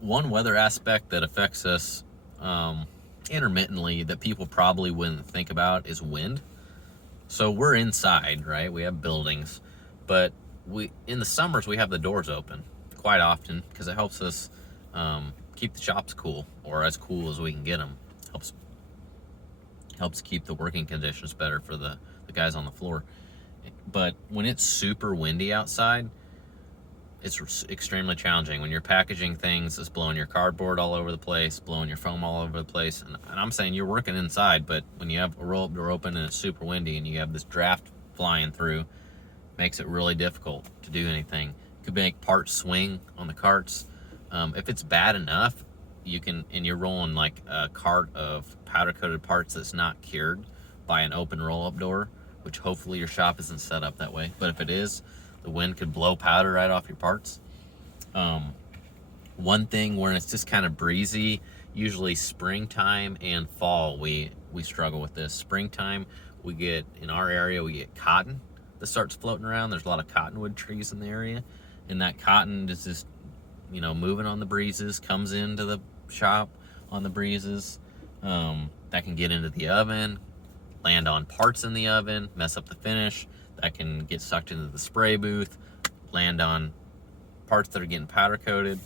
One weather aspect that affects us intermittently that people probably wouldn't think about is wind. So we're inside, right? We have buildings, but in the summers we have the doors open quite often because it helps us keep the shops cool, or as cool as we can get them. Helps keep the working conditions better for the guys on the floor. But when it's super windy outside, it's extremely challenging. When you're packaging things, it's blowing your cardboard all over the place, blowing your foam all over the place. And I'm saying you're working inside, but when you have a roll-up door open and it's super windy and you have this draft flying through, makes it really difficult to do anything. It could make parts swing on the carts. If it's bad enough, and you're rolling like a cart of powder-coated parts that's not cured by an open roll-up door, which hopefully your shop isn't set up that way. But if it is, the wind could blow powder right off your parts. One thing when it's just kind of breezy, usually springtime and fall, we struggle with this. Springtime, in our area, we get cotton that starts floating around. There's a lot of cottonwood trees in the area, and that cotton is just, moving on the breezes, comes into the shop on the breezes. That can get into the oven, land on parts in the oven, mess up the finish. That can get sucked into the spray booth, land on parts that are getting powder coated,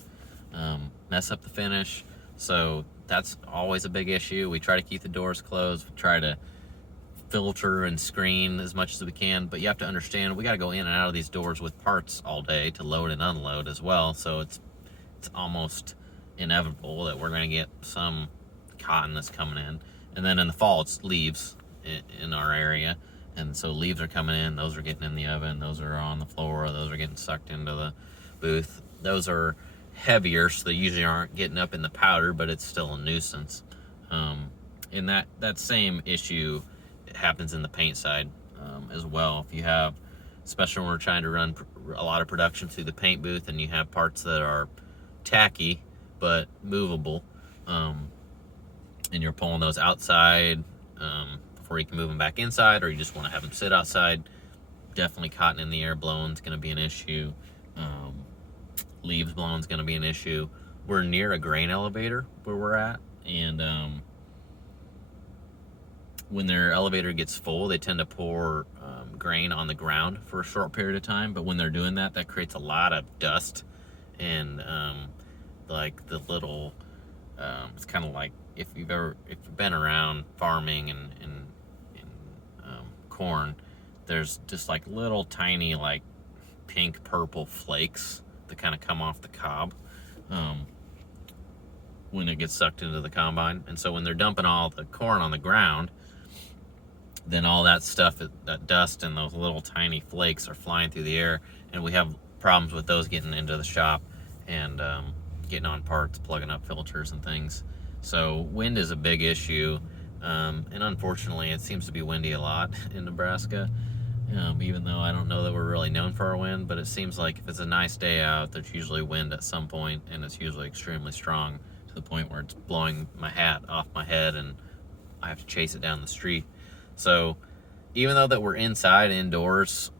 mess up the finish. So that's always a big issue. We try to keep the doors closed. We try to filter and screen as much as we can, but you have to understand we got to go in and out of these doors with parts all day to load and unload as well. So it's almost inevitable that we're going to get some cotton that's coming in. And then in the fall, it's leaves in our area. And so leaves are coming in, those are getting in the oven, those are on the floor, those are getting sucked into the booth. Those are heavier, so they usually aren't getting up in the powder, but it's still a nuisance. And that same issue happens in the paint side as well. If you have, especially when we're trying to run a lot of production through the paint booth and you have parts that are tacky but movable, and you're pulling those outside before you can move them back inside, or you just want to have them sit outside, definitely cotton in the air blowing is going to be an issue. Leaves blowing is going to be an issue. We're near a grain elevator where we're at, and when their elevator gets full, they tend to pour grain on the ground for a short period of time. But when they're doing that, that creates a lot of dust and like the little it's kind of like if you've been around farming and corn, there's just like little tiny like pink purple flakes that kind of come off the cob when it gets sucked into the combine. And so when they're dumping all the corn on the ground, then all that stuff, that dust and those little tiny flakes are flying through the air, and we have problems with those getting into the shop and getting on parts, plugging up filters and things. So wind is a big issue, and unfortunately it seems to be windy a lot in Nebraska, even though I don't know that we're really known for our wind, but it seems like if it's a nice day out, there's usually wind at some point, and it's usually extremely strong to the point where it's blowing my hat off my head and I have to chase it down the street. So even though that we're indoors,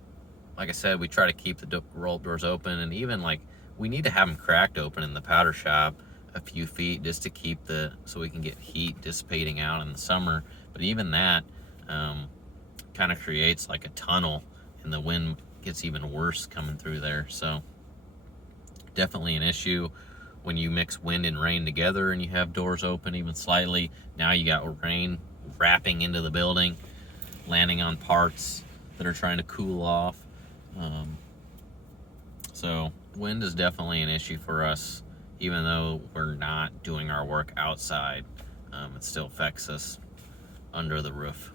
like I said, we try to keep the roll doors open, and even like we need to have them cracked open in the powder shop a few feet just to keep so we can get heat dissipating out in the summer. But even that kind of creates like a tunnel, and the wind gets even worse coming through there. So definitely an issue when you mix wind and rain together and you have doors open even slightly. Now you got rain wrapping into the building, landing on parts that are trying to cool off. So wind is definitely an issue for us, even though we're not doing our work outside. It still affects us under the roof.